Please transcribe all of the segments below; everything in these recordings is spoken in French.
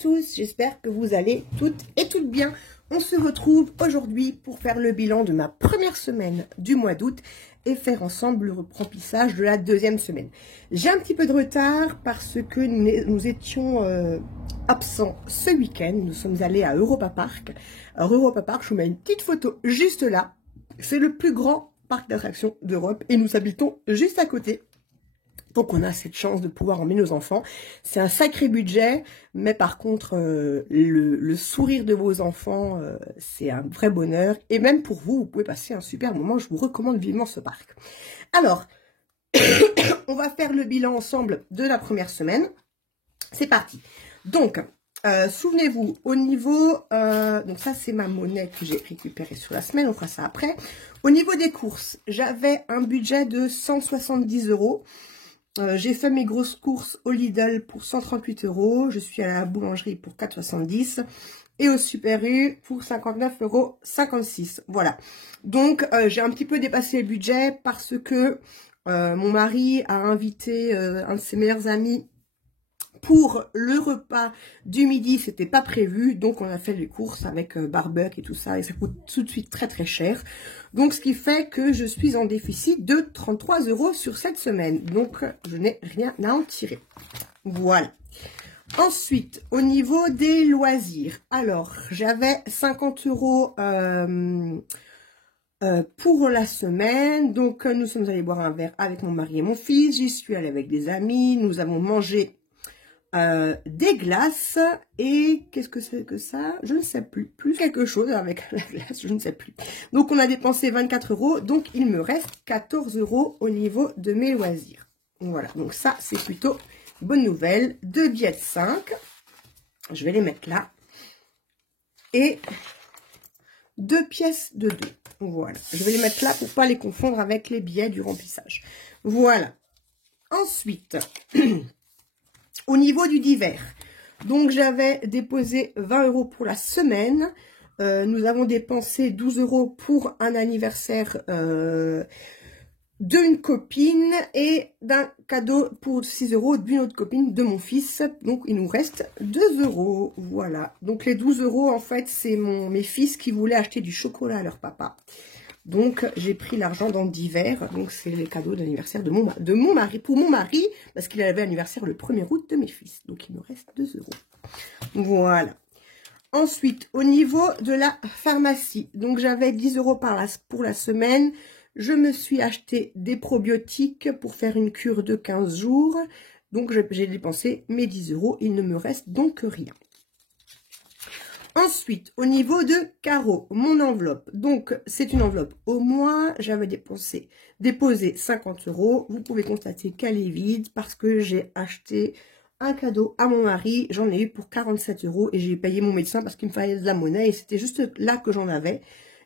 tous, j'espère que vous allez toutes et toutes bien. On se retrouve aujourd'hui pour faire le bilan de ma première semaine du mois d'août et faire ensemble le remplissage de la deuxième semaine. J'ai un petit peu de retard parce que nous étions absents ce week-end. Nous sommes allés à Europa Park. Alors Europa Park, je vous mets une petite photo juste là. C'est le plus grand parc d'attractions d'Europe et nous habitons juste à côté. Donc on a cette chance de pouvoir emmener nos enfants. C'est un sacré budget, mais par contre le sourire de vos enfants, c'est un vrai bonheur. Et même pour vous, vous pouvez passer un super moment. Je vous recommande vivement ce parc. Alors, on va faire le bilan ensemble de la première semaine. C'est parti. Donc, souvenez-vous, au niveau... donc ça, c'est ma monnaie que j'ai récupérée sur la semaine. On fera ça après. Au niveau des courses, j'avais un budget de 170 €. J'ai fait mes grosses courses au Lidl pour 138 €. Je suis à la boulangerie pour 4,70 € et au Super U pour 59,56 €. Voilà. Donc, j'ai un petit peu dépassé le budget parce que mon mari a invité un de ses meilleurs amis pour le repas du midi. C'était pas prévu, donc on a fait les courses avec barbecue et tout ça, et ça coûte tout de suite très très cher. Donc ce qui fait que je suis en déficit de 33 € sur cette semaine, donc je n'ai rien à en tirer. Voilà. Ensuite, au niveau des loisirs, alors j'avais 50 € pour la semaine. Donc nous sommes allés boire un verre avec mon mari et mon fils, j'y suis allée avec des amis, nous avons mangé des glaces et qu'est-ce que c'est que ça? Je ne sais plus. Plus quelque chose avec la glace, je ne sais plus. Donc on a dépensé 24 €, donc il me reste 14 € au niveau de mes loisirs. Voilà, donc ça c'est plutôt bonne nouvelle. 2 billets de 5, je vais les mettre là, et 2 pièces de 2. Voilà, je vais les mettre là pour pas les confondre avec les billets du remplissage. Voilà. Ensuite, au niveau du divers, donc j'avais déposé 20 € pour la semaine. Nous avons dépensé 12 € pour un anniversaire d'une copine et d'un cadeau pour 6 € d'une autre copine de mon fils. Donc il nous reste 2 €. Voilà. Donc les 12 € en fait c'est mes fils qui voulaient acheter du chocolat à leur papa. Donc, j'ai pris l'argent dans divers. Donc, c'est les cadeaux d'anniversaire de mon mari, pour mon mari, parce qu'il avait anniversaire le 1er août de mes fils. Donc, il me reste 2 €. Voilà. Ensuite, au niveau de la pharmacie, donc j'avais 10 € pour la semaine. Je me suis acheté des probiotiques pour faire une cure de 15 jours. Donc, j'ai dépensé mes 10 €. Il ne me reste donc rien. Ensuite, au niveau de Caro, mon enveloppe, donc c'est une enveloppe au mois, j'avais déposé 50 €. Vous pouvez constater qu'elle est vide parce que j'ai acheté un cadeau à mon mari, j'en ai eu pour 47 € et j'ai payé mon médecin parce qu'il me fallait de la monnaie et c'était juste là que j'en avais.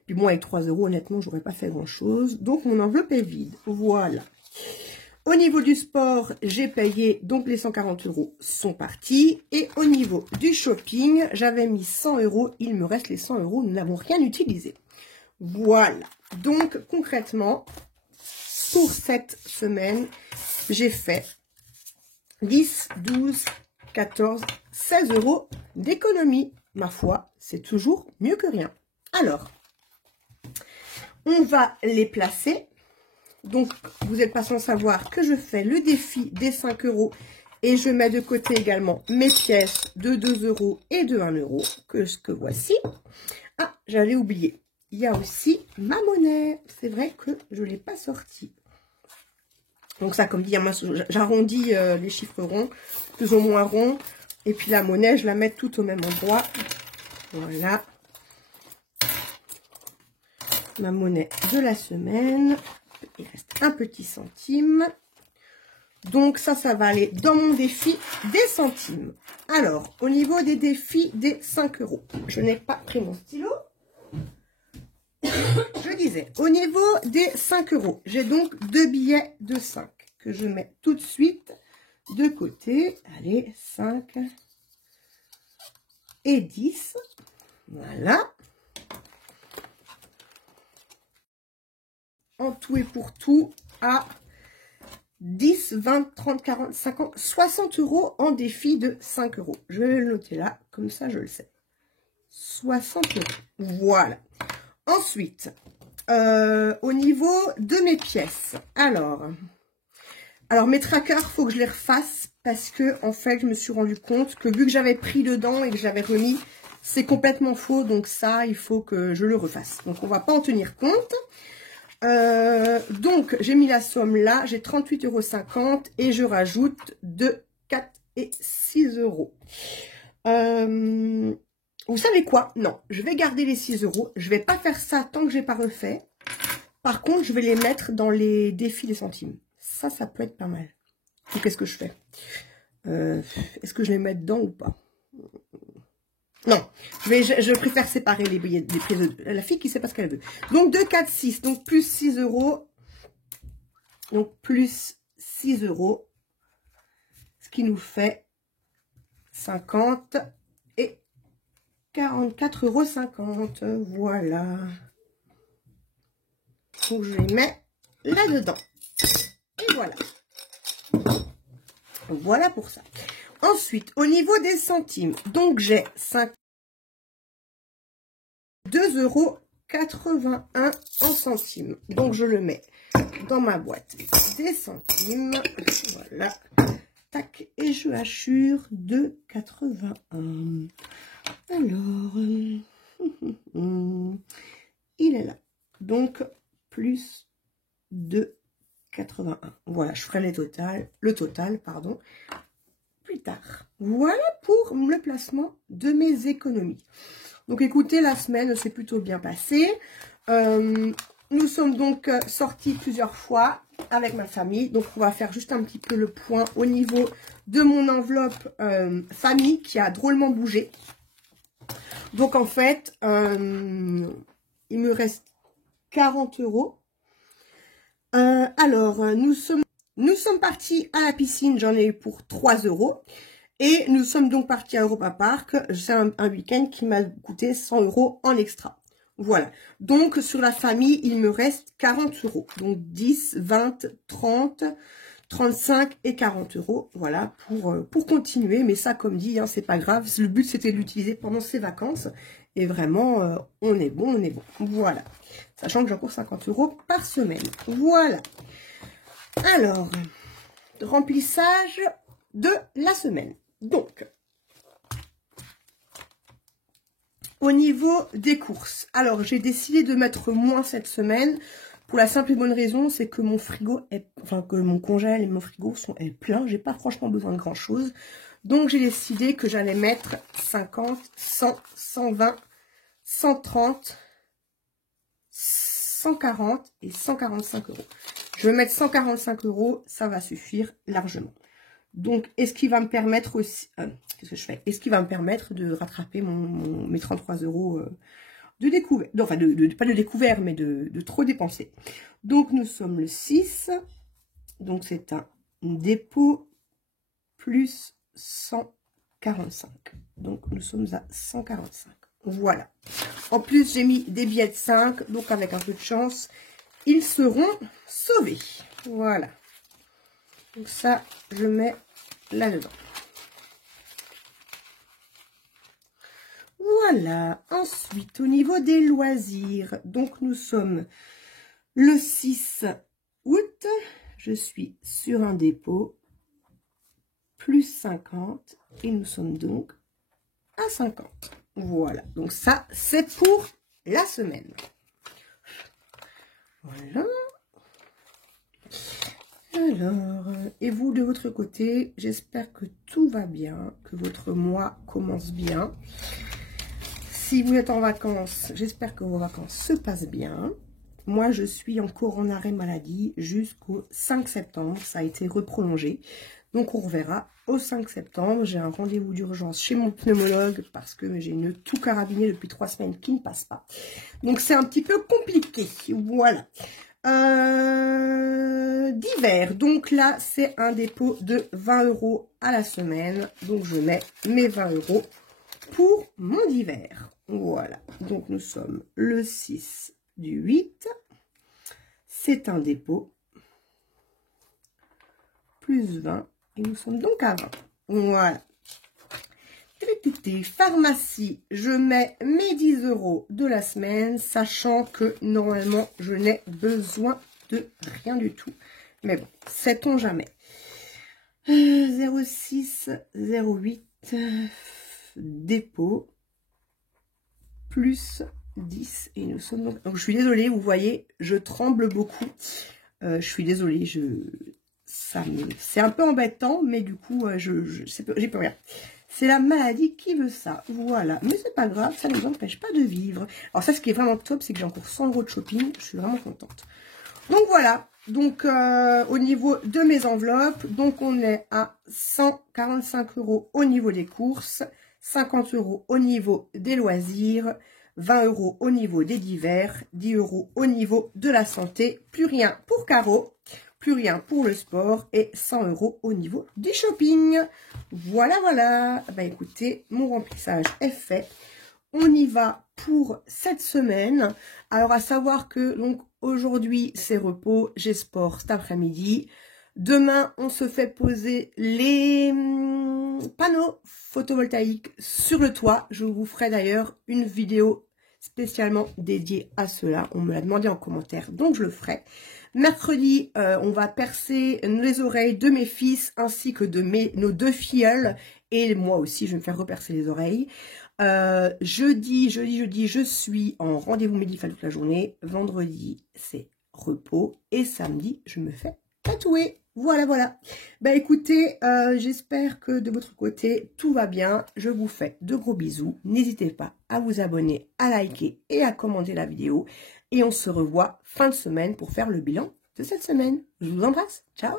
Puis moi, avec 3 € honnêtement, j'aurais pas fait grand chose, donc mon enveloppe est vide. Voilà. Au niveau du sport, j'ai payé, donc les 140 € sont partis. Et au niveau du shopping, j'avais mis 100 €, il me reste les 100 €, nous n'avons rien utilisé. Voilà, donc concrètement, pour cette semaine, j'ai fait 10, 12, 14, 16 € d'économie. Ma foi, c'est toujours mieux que rien. Alors, on va les placer. Donc, vous n'êtes pas sans savoir que je fais le défi des 5 € et je mets de côté également mes pièces de 2 € et de 1 € que voici. Ah, j'allais oublier. Il y a aussi ma monnaie. C'est vrai que je ne l'ai pas sortie. Donc ça, comme dit, j'arrondis les chiffres ronds, plus ou moins ronds. Et puis la monnaie, je la mets tout au même endroit. Voilà. Ma monnaie de la semaine. Il reste un petit centime. Donc ça va aller dans mon défi des centimes. Alors, au niveau des défis des 5 €, je n'ai pas pris mon stylo. Je disais, au niveau des 5 €, j'ai donc 2 billets de 5 que je mets tout de suite de côté. Allez, 5 et 10. Voilà. En tout et pour tout, à 10, 20, 30, 40, 50, 60 € en défi de 5 €. Je vais le noter là, comme ça je le sais. 60 €. Voilà. Ensuite, au niveau de mes pièces, alors mes trackers, faut que je les refasse parce que en fait, je me suis rendu compte que vu que j'avais pris dedans et que j'avais remis, c'est complètement faux. Donc ça, il faut que je le refasse. Donc on va pas en tenir compte. Donc j'ai mis la somme là, j'ai 38,50 € et je rajoute 2, 4 et 6 €. Vous savez quoi? Non, je vais garder les 6 €. Je vais pas faire ça tant que j'ai pas refait. Par contre, je vais les mettre dans les défis des centimes. Ça peut être pas mal. Donc, qu'est-ce que je fais? Est-ce que je les mets dedans ou pas? Non, je préfère séparer les billets des prix de la fille qui sait pas ce qu'elle veut. Donc, 2, 4, 6. Donc, plus 6 €. Donc, plus 6 €. Ce qui nous fait 50 et 44,50 €. Voilà. Donc, je les mets là-dedans. Et voilà. Voilà pour ça. Ensuite, au niveau des centimes, donc j'ai 2,81 € en centimes. Donc, je le mets dans ma boîte des centimes. Voilà. Tac. Et je hachure 2,81 €. Alors, il est là. Donc, plus 2,81 €. Voilà, je ferai le total, pardon, plus tard. Voilà pour le placement de mes économies. Donc, écoutez, la semaine s'est plutôt bien passée. Nous sommes donc sortis plusieurs fois avec ma famille. Donc, on va faire juste un petit peu le point au niveau de mon enveloppe famille qui a drôlement bougé. Donc, en fait, il me reste 40 €. Alors, nous sommes partis à la piscine, j'en ai eu pour 3 €. Et nous sommes donc partis à Europa Park. C'est un week-end qui m'a coûté 100 € en extra. Voilà. Donc, sur la famille, il me reste 40 €. Donc, 10, 20, 30, 35 et 40 €. Voilà, pour continuer. Mais ça, comme dit, hein, c'est pas grave. Le but, c'était de l'utiliser pendant ces vacances. Et vraiment, on est bon, on est bon. Voilà. Sachant que j'en cours 50 € par semaine. Voilà. Alors, remplissage de la semaine. Donc, au niveau des courses, alors j'ai décidé de mettre moins cette semaine pour la simple et bonne raison, c'est que mon frigo est, enfin que mon congèle et mon frigo sont pleins. J'ai pas franchement besoin de grand chose, donc j'ai décidé que j'allais mettre 50, 100, 120, 130, 140 et 145 €. Je vais mettre 145 €, ça va suffire largement. Donc, est-ce qu'il va me permettre aussi... qu'est-ce que je fais? Est-ce qu'il va me permettre de rattraper mes 33 € de découvert? Enfin, pas de découvert, mais de trop dépenser. Donc, nous sommes le 6. Donc, c'est un dépôt plus 145. Donc, nous sommes à 145. Voilà. En plus, j'ai mis des billets de 5. Donc, avec un peu de chance, ils seront sauvés. Voilà. Donc ça, je mets là-dedans. Voilà. Ensuite, au niveau des loisirs, donc nous sommes le 6 août. Je suis sur un dépôt plus 50 et nous sommes donc à 50. Voilà. Donc ça, c'est pour la semaine. Voilà. Alors, et vous de votre côté, j'espère que tout va bien, que votre mois commence bien. Si vous êtes en vacances, j'espère que vos vacances se passent bien. Moi, je suis encore en arrêt maladie jusqu'au 5 septembre. Ça a été reprolongé. Donc, on reverra au 5 septembre. J'ai un rendez-vous d'urgence chez mon pneumologue parce que j'ai une toux carabinée depuis 3 semaines qui ne passe pas. Donc, c'est un petit peu compliqué. Voilà. D'hiver, donc là c'est un dépôt de 20 € à la semaine, donc je mets mes 20 € pour mon hiver. Voilà, donc nous sommes le 6 du 8, c'est un dépôt plus 20. Et nous sommes donc à 20. Voilà. Pharmacie, je mets mes 10 € de la semaine, sachant que normalement, je n'ai besoin de rien du tout. Mais bon, sait-on jamais. 06, 08, dépôt, plus 10. Et nous sommes donc je suis désolée, vous voyez, je tremble beaucoup. Je suis désolée, c'est un peu embêtant, mais du coup, j'ai plus rien. C'est la maladie qui veut ça, voilà. Mais c'est pas grave, ça ne nous empêche pas de vivre. Alors ça, ce qui est vraiment top, c'est que j'ai encore 100 € de shopping. Je suis vraiment contente. Donc voilà, donc au niveau de mes enveloppes, donc on est à 145 € au niveau des courses, 50 € au niveau des loisirs, 20 € au niveau des divers, 10 € au niveau de la santé, plus rien pour Caro, plus rien pour le sport et 100 € au niveau du shopping. Voilà, voilà. Bah écoutez, mon remplissage est fait. On y va pour cette semaine. Alors à savoir que donc aujourd'hui c'est repos, j'ai sport cet après-midi. Demain on se fait poser les panneaux photovoltaïques sur le toit. Je vous ferai d'ailleurs une vidéo spécialement dédiée à cela. On me l'a demandé en commentaire, donc je le ferai. Mercredi, on va percer les oreilles de mes fils ainsi que de nos 2 filleuls. Et moi aussi, je vais me faire repercer les oreilles. Jeudi, je suis en rendez-vous médical toute la journée. Vendredi, c'est repos. Et samedi, je me fais tatouer. Voilà, voilà. Bah écoutez, j'espère que de votre côté, tout va bien. Je vous fais de gros bisous. N'hésitez pas à vous abonner, à liker et à commenter la vidéo. Et on se revoit fin de semaine pour faire le bilan de cette semaine. Je vous embrasse. Ciao.